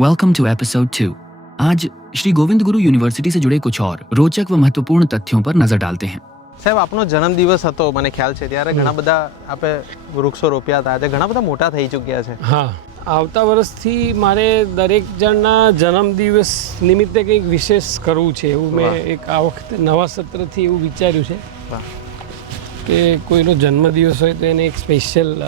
Welcome to episode 2। आज Shri Govind Guru university से जुड़े कुछ और रोचक व महत्वपूर्ण तथ्यों पर नजर डालते हैं। સાહેબ, આપનો જન્મદિવસ હતો, મને ખ્યાલ છે, ત્યારે ઘણા બધા આપણે વૃક્ષો રોપ્યા હતા, તે ઘણા બધા મોટા થઈ ચૂક્યા છે. હા, આવતા વર્ષથી મારે દરેક જણના જન્મદિવસ નિમિત્તે કંઈક વિશેષ કરવું છે એવું મેં એક આ વખતે નવા સત્રથી એવું વિચાર્યું છે કે કોઈનો જન્મદિવસ હોય તો એને એક સ્પેશિયલ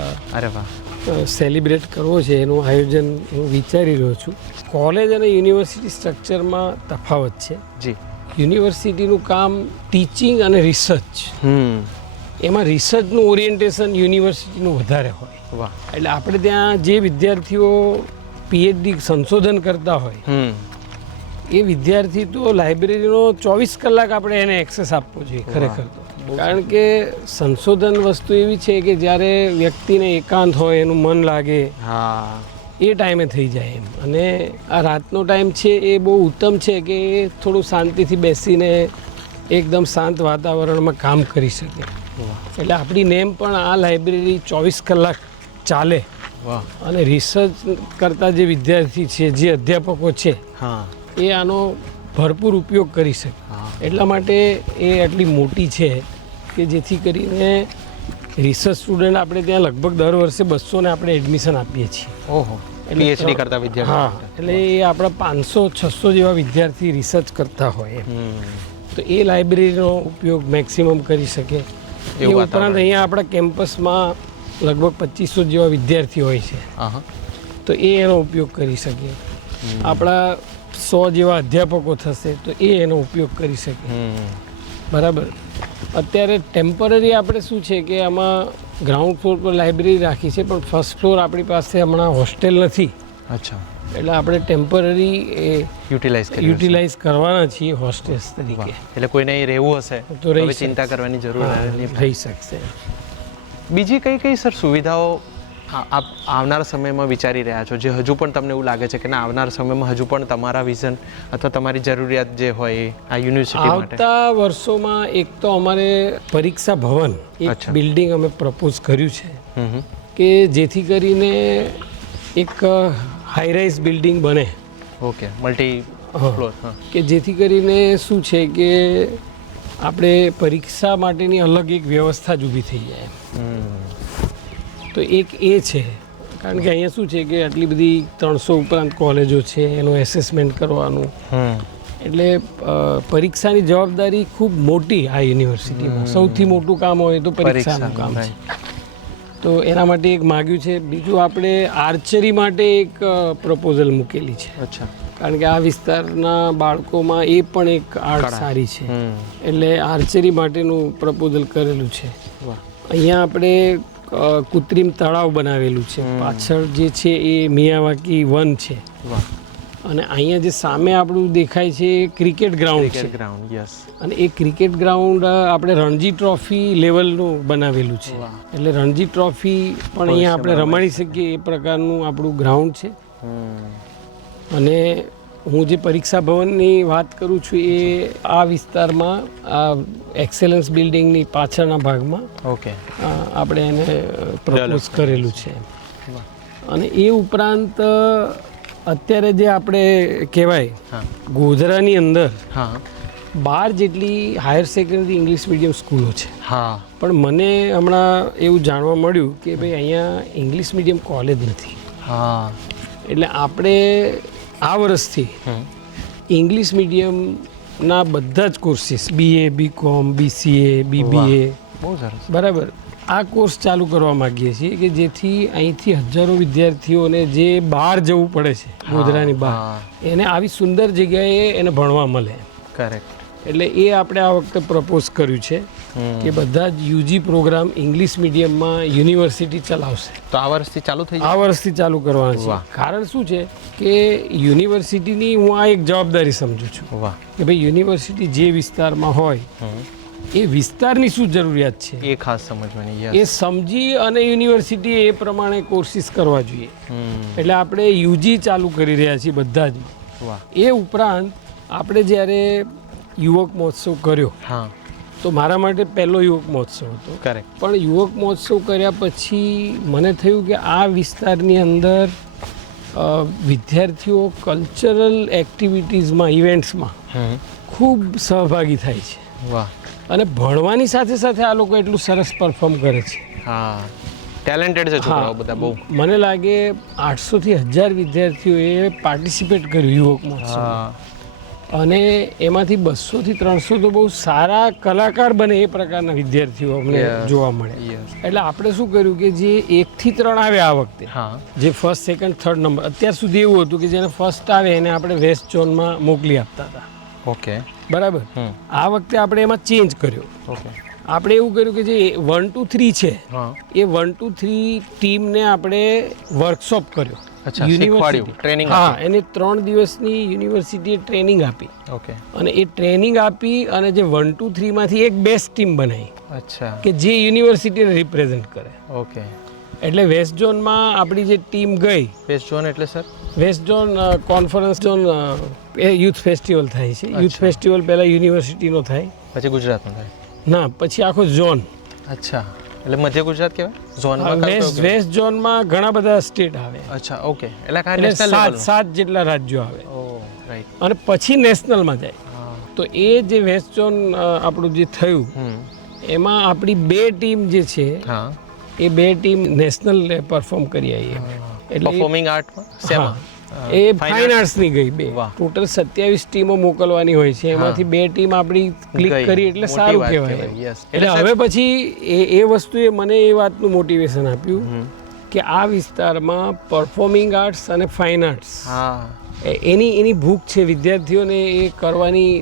સેલિબ્રેટ કરવો છે, એનું આયોજન હું વિચારી રહ્યો છું. કોલેજ અને યુનિવર્સિટી સ્ટ્રક્ચરમાં તફાવત છે. જી, યુનિવર્સિટીનું કામ ટીચિંગ અને રિસર્ચ, એમાં રિસર્ચનું ઓરિએન્ટેશન યુનિવર્સિટીનું વધારે હોય. એટલે આપણે ત્યાં જે વિદ્યાર્થીઓ પીએચડી સંશોધન કરતા હોય એ વિદ્યાર્થી તો લાઇબ્રેરીનો 24 કલાક આપણે એને એક્સેસ આપવો જોઈએ ખરેખર તો. કારણ કે સંશોધન વસ્તુ એવી છે કે જ્યારે વ્યક્તિને એકાંત હોય, એનું મન લાગે, એ ટાઈમે થઈ જાય એમ. અને આ રાતનો ટાઈમ છે એ બહુ ઉત્તમ છે કે એ થોડું શાંતિથી બેસીને એકદમ શાંત વાતાવરણમાં કામ કરી શકે. એટલે આપણી નેમ પણ આ લાઇબ્રેરી 24 કલાક ચાલે અને રિસર્ચ કરતા જે વિદ્યાર્થી છે, જે અધ્યાપકો છે, એ આનો ભરપૂર ઉપયોગ કરી શકે. એટલા માટે એ આટલી મોટી છે કે જેથી કરીને રિસર્ચ સ્ટુડન્ટ આપણે ત્યાં લગભગ દર વર્ષે 200 ને આપણે એડમિશન આપીએ છીએ. ઓહો, પીએચડી કરતા વિદ્યાર્થીઓ. હા, એટલે એ આપણા 500-600 જેવા વિદ્યાર્થી રિસર્ચ કરતા હોય તો એ લાઇબ્રેરીનો ઉપયોગ મેક્સિમમ કરી શકે. એ ઉપરાંત અહીંયા આપણા કેમ્પસમાં લગભગ 2500 જેવા વિદ્યાર્થીઓ હોય છે તો એ એનો ઉપયોગ કરી શકે. આપણા 100 જેવા અધ્યાપકો થશે તો એ એનો ઉપયોગ કરી શકે. બરાબર. અત્યારે ટેમ્પરરી આપણે શું છે કે આમાં ગ્રાઉન્ડ ફ્લોર પર લાઇબ્રેરી રાખી છે, પણ ફર્સ્ટ ફ્લોર આપણી પાસે હમણાં હોસ્ટેલ નથી. અચ્છા. એટલે આપણે ટેમ્પરરી યુટિલાઇઝ કરવાના છીએ હોસ્ટેલ્સ તરીકે. એટલે કોઈને અહીં રહેવું હશે તો હવે ચિંતા કરવાની જરૂર રહી શકશે. બીજી કઈ કઈ સર સુવિધાઓ આપ આવનારા સમયમાં વિચારી રહ્યા છો, જે હજુ પણ તમને એવું લાગે છે કે ના, આવનારા સમયમાં હજુ પણ તમારા વિઝન અથવા તમારી જરૂરિયાત જે હોય આ યુનિવર્સિટી માટે? આવતા વર્ષોમાં એક તો અમારે પરીક્ષા ભવન એક બિલ્ડિંગ અમે પ્રપોઝ કર્યું છે કે જેથી કરીને એક હાઈરાઇઝ બિલ્ડિંગ બને. Okay, multi floor. કે જેથી કરીને શું છે કે આપણે પરીક્ષા માટેની અલગ એક વ્યવસ્થા જ ઊભી થઈ જાય. તો એક એ છે, કારણ કે અહીંયા શું છે કે આટલી બધી 300 ઉપરાંત કોલેજો છે, એનું એસેસમેન્ટ કરવાનું, એટલે પરીક્ષાની જવાબદારી ખૂબ મોટી આ યુનિવર્સિટીમાં. સૌથી મોટું કામ હોય તો પરીક્ષાનું કામ છે. તો એના માટે એક માગ્યું છે. બીજું આપણે આર્ચરી માટે એક પ્રપોઝલ મૂકેલી છે. અચ્છા. કારણ કે આ વિસ્તારના બાળકોમાં એ પણ એક આર્ટ સારી છે, એટલે આર્ચરી માટેનું પ્રપોઝલ કરેલું છે. અહીંયા આપણે કૃત્રિમ તળાવ બનાવેલું છે. પાછળ જે છે એ મિયાવાકી વન છે અને અહીંયા જે સામે આપણું દેખાય છે એ ક્રિકેટ ગ્રાઉન્ડ છે. અને એ ક્રિકેટ ગ્રાઉન્ડ આપણે રણજી ટ્રોફી લેવલનું બનાવેલું છે. એટલે રણજી ટ્રોફી પણ અહીંયા આપણે રમાડી શકીએ એ પ્રકારનું આપણું ગ્રાઉન્ડ છે. અને હું જે પરીક્ષા ભવનની વાત કરું છું એ આ વિસ્તારમાં આ એક્સેલન્સ બિલ્ડિંગની પાછળના ભાગમાં આપણે એને પ્રપોઝ કરેલું છે. અને એ ઉપરાંત અત્યારે જે આપણે કહેવાય ગોધરાની અંદર 12 જેટલી હાયર સેકન્ડરી ઇંગ્લિશ મીડિયમ સ્કૂલો છે. પણ મને હમણાં એવું જાણવા મળ્યું કે ભાઈ અહીંયા ઇંગ્લિશ મીડિયમ કોલેજ નથી. એટલે આપણે આ વર્ષથી ઇંગ્લિશ મીડિયમના બધા જ courses, BA, BCom, BCA, BBA, બરાબર, આ કોર્સ ચાલુ કરવા માગીએ છીએ કે જેથી અહીંથી હજારો વિદ્યાર્થીઓને જે બહાર જવું પડે છે, ગોધરાની બહાર, એને આવી સુંદર જગ્યાએ એને ભણવા મળે. કરેક્ટ. એટલે એ આપણે આ વખતે પ્રપોઝ કર્યું છે કે બધા જ યુજી પ્રોગ્રામ ઇંગ્લિશ મીડિયમમાં યુનિવર્સિટી ચલાવશે. તો આ વર્ષથી ચાલુ થઈ આ વર્ષથી ચાલુ કરવાના છે. કારણ શું છે કે યુનિવર્સિટીની હું આ એક જવાબદારી સમજું છું કે ભાઈ યુનિવર્સિટી જે વિસ્તારમાં હોય એ વિસ્તારની શું જરૂરિયાત છે એ ખાસ સમજવાની, એ સમજી અને યુનિવર્સિટી એ પ્રમાણે કોર્સિસ કરવા જોઈએ. એટલે આપણે યુજી ચાલુ કરી રહ્યા છીએ બધા જ. એ ઉપરાંત આપણે જ્યારે યુવક મહોત્સવ કર્યો તો મારા માટે પહેલો યુવક મહોત્સવ હતો. પણ યુવક મહોત્સવ કર્યા પછી મને થયું કે આ વિસ્તારની અંદર વિદ્યાર્થીઓ કલ્ચરલ એક્ટિવિટીઝમાં ઇવેન્ટ્સમાં ખૂબ સહભાગી થાય છે વાહ અને ભણવાની સાથે સાથે આ લોકો એટલું સરસ પરફોર્મ કરે છે. હા ટેલેન્ટેડ છે છોકરાઓ બધા બહુ. મને લાગે 800 થી 1000 વિદ્યાર્થીઓએ પાર્ટિસિપેટ કર્યું યુવક મહોત્સવમાં અને એમાંથી 200 થી 300 તો બહુ સારા કલાકાર બને એ પ્રકારના વિદ્યાર્થીઓ અમને જોવા મળે. એટલે આપણે શું કર્યું કે જે 1 થી 3 આવ્યા આ વખતે, જે ફર્સ્ટ સેકન્ડ થર્ડ નંબર, અત્યાર સુધી એવું હતું કે જેને ફર્સ્ટ આવે એને આપણે વેસ્ટ ઝોનમાં મોકલી આપતા હતા. ઓકે બરાબર. આ વખતે આપણે એમાં ચેન્જ કર્યો. ઓકે આપણે એવું કર્યું કે જે 1 to 3 છે એ 1 to 3 ટીમને આપણે વર્કશોપ કર્યો. ટ્રેનિંગ. હા, એને 3 દિવસની યુનિવર્સિટીએ ટ્રેનિંગ આપી. ઓકે. અને એ ટ્રેનિંગ આપી અને જે 1 to 3 માંથી એક બેસ્ટ ટીમ બનાવી. અચ્છા. કે જે યુનિવર્સિટીને રિપ્રેઝેન્ટ કરે. ઓકે. એટલે વેસ્ટ ઝોનમાં આપણી જે ટીમ ગઈ. વેસ્ટ ઝોન એટલે sir? West zone conference zone એ યુથ ફેસ્ટિવલ થાય છે. યુથ ફેસ્ટિવલ પહેલાં યુનિવર્સિટીનો થાય, પછી ગુજરાતનો થાય. ના, પછી આખો ઝોન. અચ્છા, એટલે મધ્ય ગુજરાત કહેવાય ઝોનમાં? વેસ્ટ ઝોનમાં ઘણા બધા સ્ટેટ આવે. અચ્છા, ઓકે. એટલે 7 જેટલા રાજ્યો આવે. ઓ રાઈટ. અને પછી નેશનલમાં જાય. તો એ જે વેસ્ટ ઝોન આપણું જે થયું એમાં આપણી 2 ટીમ જે છે એ 2 ટીમ નેશનલ પરફોર્મ કરી આવી. એટલે પરફોર્મિંગ આર્ટમાં શેમાં? એ ફાઇન આર્ટ્સની ગઈ 2. ટોટલ 27 ટીમો મોકલવાની હોય છે, એમાંથી 2 ટીમ આપણી ક્લિક કરી એટલે સારું કહેવાય. એટલે હવે પછી એ વસ્તુએ મને એ વાતનું મોટિવેશન આપ્યું કે આ વિસ્તારમાં પરફોર્મિંગ આર્ટ્સ અને ફાઇન આર્ટ્સ એની ભૂખ છે, વિદ્યાર્થીઓને એ કરવાની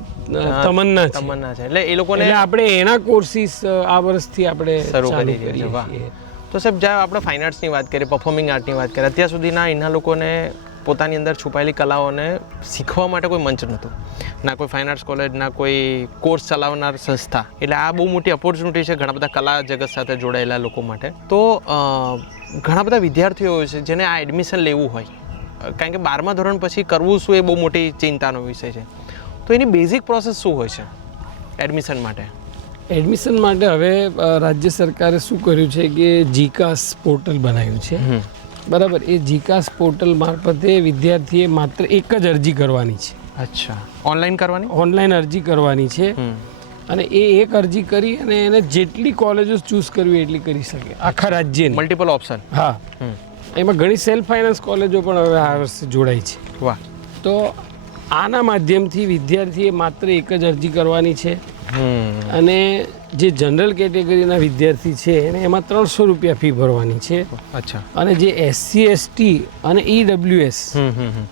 તમન્ના છે. એટલે એ લોકોને આપણે એના કોર્સિસ આ વર્ષથી આપણે શરૂ કરીએ છીએ. તો સાહેબ, જ્યારે આપણે ફાઇન આર્ટ્સની વાત કરીએ, પરફોર્મિંગ આર્ટની વાત કરીએ, અત્યાર સુધીના એના લોકોને પોતાની અંદર છુપાયેલી કલાઓને શીખવા માટે કોઈ મંચ નહોતું, ના કોઈ ફાઇન આર્ટ્સ કોલેજ, ના કોઈ કોર્સ ચલાવનાર સંસ્થા. એટલે આ બહુ મોટી ઓપોર્ચ્યુનિટી છે ઘણા બધા કલા જગત સાથે જોડાયેલા લોકો માટે. તો ઘણા બધા વિદ્યાર્થીઓ હોય છે જેને આ એડમિશન લેવું હોય, કારણ કે 12મા ધોરણ પછી કરવું શું એ બહુ મોટી ચિંતાનો વિષય છે. તો એની બેઝિક પ્રોસેસ શું હોય છે એડમિશન માટે? એડમિશન માટે હવે રાજ્ય સરકારે શું કર્યું છે કે જીકાસ પોર્ટલ બનાવ્યું છે. બરાબર. એ જીકાસ પોર્ટલ મારફતે વિદ્યાર્થીએ માત્ર એક જ અરજી કરવાની છે. અચ્છા, ઓનલાઈન કરવાની? ઓનલાઈન અરજી કરવાની છે. અને એ એક અરજી કરી અને એને જેટલી કોલેજો ચૂઝ કરવી એટલી કરી શકે, આખા રાજ્યની. Multiple option? હા. એમાં ઘણી સેલ્ફ ફાઇનાન્સ કોલેજો પણ હવે આ વર્ષે જોડાઈ છે. વાહ. તો આના માધ્યમથી વિદ્યાર્થીએ માત્ર એક જ અરજી કરવાની છે. અને જે જનરલ કેટેગરીના વિદ્યાર્થી છે એને એમાં 300 રૂપિયા ફી ભરવાની છે. અચ્છા. અને જે SC ST અને EWS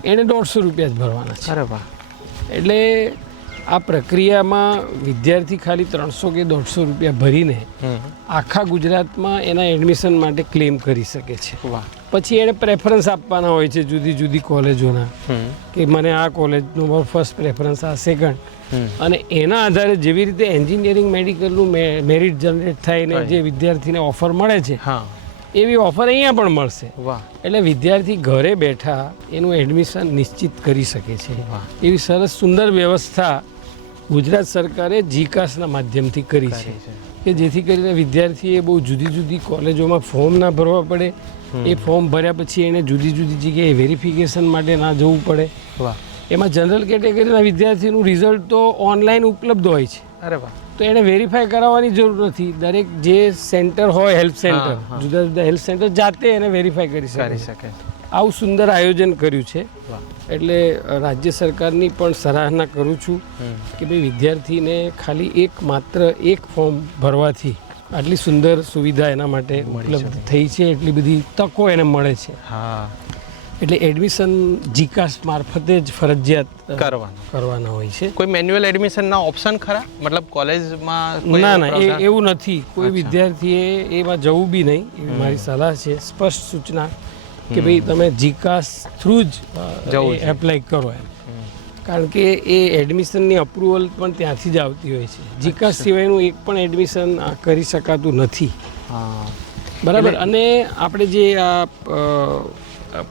એને 150 રૂપિયા જ ભરવાના છે. અરે વાહ. એટલે આ પ્રક્રિયામાં વિદ્યાર્થી ખાલી 300 કે 150 રૂપિયા ભરીને આખા ગુજરાતમાં એના એડમિશન માટે ક્લેમ કરી શકે છે. વાહ. પછી એને પ્રેફરન્સ આપવાના હોય છે જુદી જુદી કોલેજોના, કે મને આ કોલેજનું ફર્સ્ટ પ્રેફરન્સ, આ સેકન્ડ. અને એના આધારે જેવી રીતે એન્જિનિયરિંગ મેડિકલનું મેરિટ જનરેટ થાય ને જે વિદ્યાર્થીને ઓફર મળે છે એવી ઓફર અહીંયા પણ મળશે. એટલે વિદ્યાર્થી ઘરે બેઠા એનું એડમિશન નિશ્ચિત કરી શકે છે. એવી સરસ સુંદર વ્યવસ્થા ગુજરાત સરકારે જીકાસના માધ્યમથી કરી છે કે જેથી કરીને વિદ્યાર્થીએ બહુ જુદી જુદી કોલેજોમાં ફોર્મ ના ભરવા પડે. એ ફોર્મ ભર્યા પછી એને જુદી જુદી જગ્યાએ વેરિફિકેશન માટે ના જવું પડે. એમાં જનરલ કેટેગરીના વિદ્યાર્થીનું રિઝલ્ટ તો ઓનલાઈન ઉપલબ્ધ હોય છે. અરે વાહ. તો એને વેરીફાઈ કરાવવાની જરૂર નથી. દરેક જે સેન્ટર હોય, હેલ્પ સેન્ટર, જુદા જુદા હેલ્પ સેન્ટર જાતે એને વેરીફાઈ કરી શકે. આવું સુંદર આયોજન કર્યું છે. એટલે રાજ્ય સરકારની પણ સરાહના કરું છું કે ભાઈ વિદ્યાર્થીને ખાલી માત્ર એક ફોર્મ ભરવાથી આટલી સુંદર સુવિધા એના માટે ઉપલબ્ધ થઈ છે, એટલી બધી તકો એને મળે છે. એટલે એડમિશન જીકાસ મારફતે જ ફરજિયાત કરવાના હોય છે. કોઈ મેન્યુઅલ એડમિશનના ઓપ્શન ખરા? મતલબ કોલેજમાં? ના, એવું નથી. કોઈ વિદ્યાર્થીએ એમાં જવું બી નહીં, એવી મારી સલાહ છે, સ્પષ્ટ સૂચના કે ભાઈ તમે જીકાસ થ્રુ જ એપ્લાય કરો એમ. કારણ કે એ એડમિશનની અપ્રુવલ પણ ત્યાંથી જ આવતી હોય છે. જીકાસ સિવાયનું એક પણ એડમિશન કરી શકાતું નથી. બરાબર. અને આપણે જે આ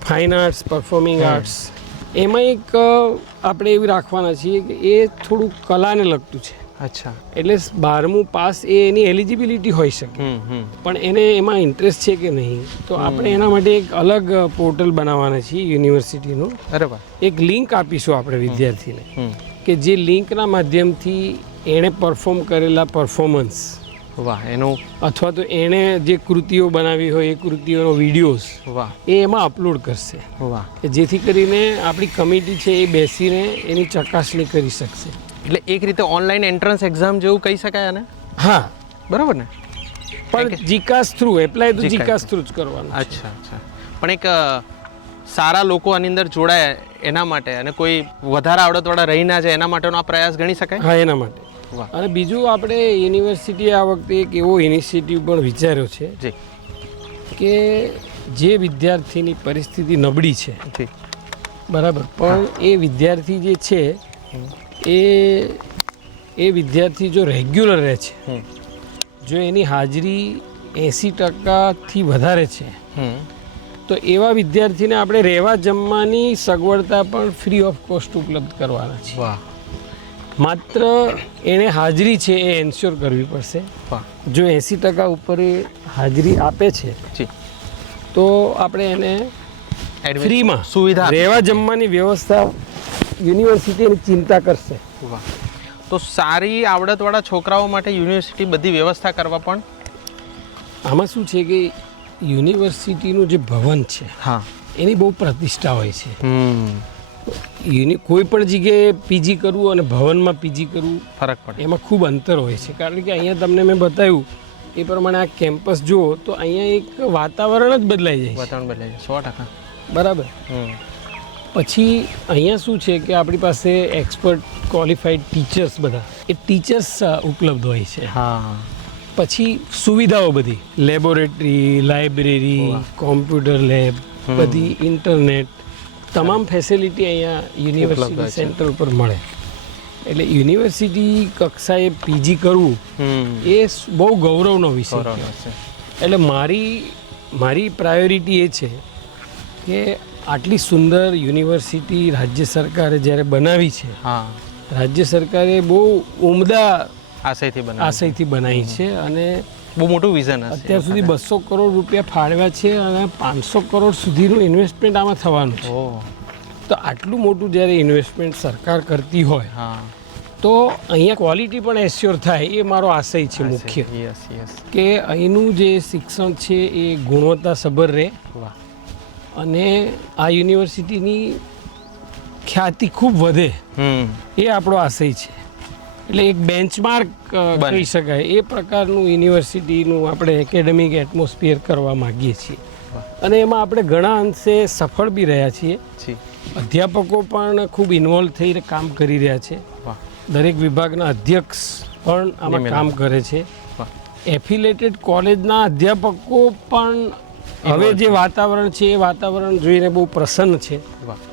ફાઇન આર્ટ્સ, પરફોર્મિંગ આર્ટ્સ, એમાં એક આપણે એવું રાખવાના છીએ કે એ થોડું કલાને લગતું છે. અચ્છા. એટલે 12મું પાસ એ એની એલિજિબિલિટી હોઈ શકે, પણ એને એમાં ઇન્ટરેસ્ટ છે કે નહીં, તો આપણે એના માટે એક અલગ પોર્ટલ બનાવવાના છીએ યુનિવર્સિટીનું. અરે વાહ. એક લિંક આપીશું આપણે વિદ્યાર્થીને, કે જે લિંકના માધ્યમથી એણે પરફોર્મ કરેલા પરફોર્મન્સ, વાહ, એનું અથવા તો એણે જે કૃતિઓ બનાવી હોય એ કૃતિઓનો વિડીયોઝ, વાહ, એ એમાં અપલોડ કરશે, વાહ. કે જેથી કરીને આપણી કમિટી છે એ બેસીને એની ચકાસણી કરી શકશે. એટલે એક રીતે ઓનલાઈન એન્ટ્રન્સ એક્ઝામ જેવું કહી શકાય આને. હા, બરાબર ને? પણ જીકાસ થ્રુ એપ્લાય તો જીકાસ થ્રુ જ કરવાનું. અચ્છા, અચ્છા. પણ એક સારા લોકો આની અંદર જોડાય એના માટે, અને કોઈ વધારે આવડતવાળા રહી ના જાય એના માટેનો આ પ્રયાસ ગણી શકાય. હા, એના માટે. વાહ. અને બીજું આપણે યુનિવર્સિટીએ આ વખતે એક એવો ઇનિશિયેટિવ પણ વિચાર્યો છે જી. કે જે વિદ્યાર્થીની પરિસ્થિતિ નબળી છે, જી, બરાબર, પણ એ વિદ્યાર્થી જે છે એ વિદ્યાર્થી જો રેગ્યુલર રહે છે, જો એની હાજરી 80%થી વધારે છે, તો એવા વિદ્યાર્થીને આપણે રહેવા જમવાની સગવડતા પણ ફ્રી ઓફ કોસ્ટ ઉપલબ્ધ કરવાના છે. વાહ. માત્ર એને હાજરી છે એ એન્શ્યોર કરવી પડશે. વાહ. જો 80% ઉપર એ હાજરી આપે છે, જી, તો આપણે એને ફ્રીમાં સુવિધા રહેવા જમવાની વ્યવસ્થા યુનિવર્સિટી એની ચિંતા કરશે. વાહ. તો સારી આવડતવાળા છોકરાઓ માટે યુનિવર્સિટી બધી વ્યવસ્થા કરવા પણ. આમાં શું છે કે યુનિવર્સિટીનું જે ભવન છે, હા, એની બહુ પ્રતિષ્ઠા હોય છે. કોઈ પણ જગ્યાએ પીજી કરવું અને ભવનમાં પીજી કરવું ફરક પડે, એમાં ખૂબ અંતર હોય છે. કારણ કે અહીંયા તમને મેં બતાવ્યું એ પ્રમાણે આ કેમ્પસ જુઓ તો અહીંયા એક વાતાવરણ જ બદલાઈ જાય છે. વાતાવરણ બદલાય છે 100%. બરાબર. પછી અહીંયા શું છે કે આપણી પાસે એક્સપર્ટ ક્વોલિફાઈડ ટીચર્સ બધા એ ટીચર્સ ઉપલબ્ધ હોય છે. હા. પછી સુવિધાઓ બધી લેબોરેટરી, લાઇબ્રેરી, કોમ્પ્યુટર લેબ, બધી ઇન્ટરનેટ, તમામ ફેસિલિટી અહીંયા યુનિવર્સિટી સેન્ટર ઉપર મળે. એટલે યુનિવર્સિટી કક્ષાએ પીજી કરવું એ બહુ ગૌરવનો વિષય છે. એટલે મારી પ્રાયોરિટી એ છે કે આટલી સુંદર યુનિવર્સિટી રાજ્ય સરકારે જ્યારે બનાવી છે, રાજ્ય સરકારે બહુ ઉમદા આશયથી બનાવી છે, અને બહુ મોટું વિઝન હશે. અત્યાર સુધી 200 કરોડ રૂપિયા ફાળવ્યા છે અને 500 કરોડ સુધીનું ઇન્વેસ્ટમેન્ટ આમાં થવાનું છે. તો આટલું મોટું જ્યારે ઇન્વેસ્ટમેન્ટ સરકાર કરતી હોય, તો અહીંયા ક્વોલિટી પણ એશ્યોર થાય, એ મારો આશય છે મુખ્ય. કે અહીંનું જે શિક્ષણ છે એ ગુણવત્તાસભર રહે, અને આ યુનિવર્સિટીની ખ્યાતિ ખૂબ વધે, એ આપણો આશય છે. એટલે એક બેન્ચમાર્ક કહી શકાય એ પ્રકારનું યુનિવર્સિટીનું આપણે એકેડેમિક એટમોસ્ફિયર કરવા માગીએ છીએ, અને એમાં આપણે ઘણા અંશે સફળ બી રહ્યા છીએ. અધ્યાપકો પણ ખૂબ ઇન્વોલ્વ થઈને કામ કરી રહ્યા છે. દરેક વિભાગના અધ્યક્ષ પણ આમાં કામ કરે છે. એફિલેટેડ કોલેજના અધ્યાપકો પણ હવે જે વાતાવરણ છે એ વાતાવરણ જોઈને બહુ પ્રસન્ન છે,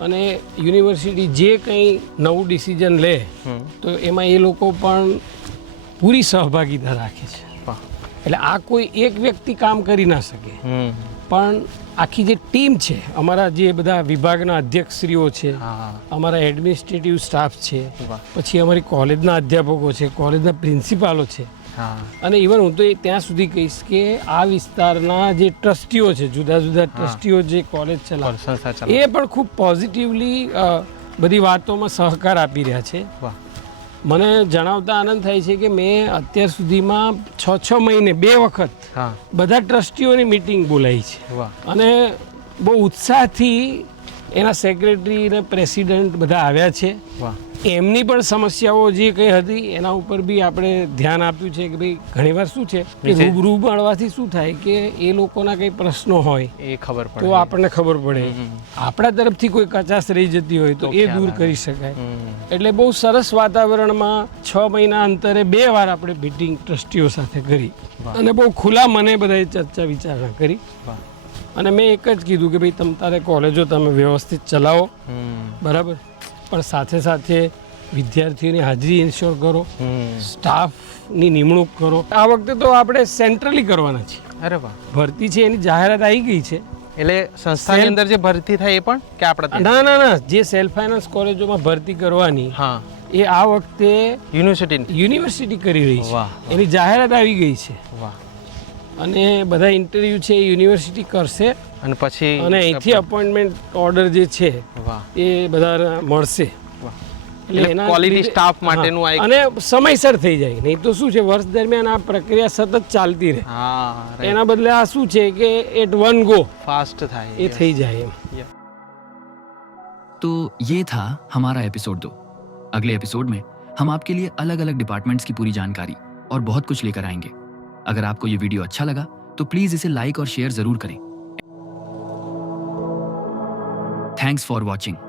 અને યુનિવર્સિટી જે કંઈ નવું ડિસિઝન લે તો એમાં એ લોકો પણ પૂરી સહભાગિતા રાખે છે. એટલે આ કોઈ એક વ્યક્તિ કામ કરી ના શકે, પણ આખી જે ટીમ છે, અમારા જે બધા વિભાગના અધ્યક્ષશ્રીઓ છે, અમારા એડમિનિસ્ટ્રેટિવ સ્ટાફ છે, પછી અમારી કોલેજના અધ્યાપકો છે, કોલેજના પ્રિન્સિપાલો છે, અને ઇવન હું તો ત્યાં સુધી કહીશ કે આ વિસ્તારના જે ટ્રસ્ટીઓ છે, જુદા જુદા ટ્રસ્ટીઓ જે કોલેજ ચલાવે એ પણ ખૂબ પોઝિટિવલી બધી વાતોમાં સહકાર આપી રહ્યા છે. મને જણાવતા આનંદ થાય છે કે મેં અત્યાર સુધીમાં 6 મહિને 2 વખત બધા ટ્રસ્ટીઓની મિટિંગ બોલાવી છે, અને બહુ ઉત્સાહથી એના સેક્રેટરી અને પ્રેસિડેન્ટ બધા આવ્યા છે. એમની પણ સમસ્યાઓ જે કંઈ હતી એના ઉપર બી આપણે ધ્યાન આપ્યું છે કે ભાઈ ઘણીવાર શું છે કે રૂબરૂ મળવાથી શું થાય કે એ લોકોના કંઈ પ્રશ્નો હોય એ ખબર પડે, તો આપણને ખબર પડે, આપણા તરફથી કોઈ કચાશ રહી જતી હોય તો એ દૂર કરી શકાય. એટલે બહુ સરસ વાતાવરણમાં 6 મહિના અંતરે 2 વાર આપણે મિટિંગ ટ્રસ્ટીઓ સાથે કરી, અને બહુ ખુલ્લા મને બધાએ ચર્ચા વિચારણા કરી, અને મેં એક જ કીધું કે ભાઈ તમારે કોલેજો તમે વ્યવસ્થિત ચલાવો, બરાબર, પણ સાથે સાથે વિદ્યાર્થીઓની હાજરી ઇન્શ્યોર કરો, સ્ટાફની નિમણૂક કરો. આ વખતે તો આપણે સેન્ટ્રલી કરવાના છીએ. અરે વાહ. ભરતી છે એની જાહેરાત આવી ગઈ છે, એટલે સંસ્થાની અંદર જે ભરતી થાય એ પણ કે આપણા ના ના ના, જે સેલ્ફ ફાઇનાન્સ કોલેજોમાં ભરતી કરવાની હા એ આ વખતે યુનિવર્સિટી કરી રહી છે. વાહ. એની જાહેરાત આવી ગઈ છે વાહ અને બધા ઇન્ટરવ્યુ છે એ યુનિવર્સિટી કરશે અને પછી અને અહીંથી અપોઇન્ટમેન્ટ ઓર્ડર જે છે વાહ એ બધા મળશે. વાહ. એટલે એના ક્વોલિટી લીધે- સ્ટાફ માટેનું આ હા, એક અને સમયસર થઈ જાય. નહીં તો શું છે, વર્ષ દરમિયાન આ પ્રક્રિયા સતત ચાલતી રહે. હા એના બદલે આ શું છે કે એટ વન ગો ફાસ્ટ થાય એ થઈ જાય એમ. तो ये था हमारा एपिसोड 2। अगले एपिसोड में हम आपके लिए अलग अलग डिपार्टमेंट्स की पूरी जानकारी और बहुत कुछ लेकर आएंगे। अगर आपको ये वीडियो अच्छा लगा तो प्लीज इसे लाइक और शेयर जरूर करें। Thanks for watching.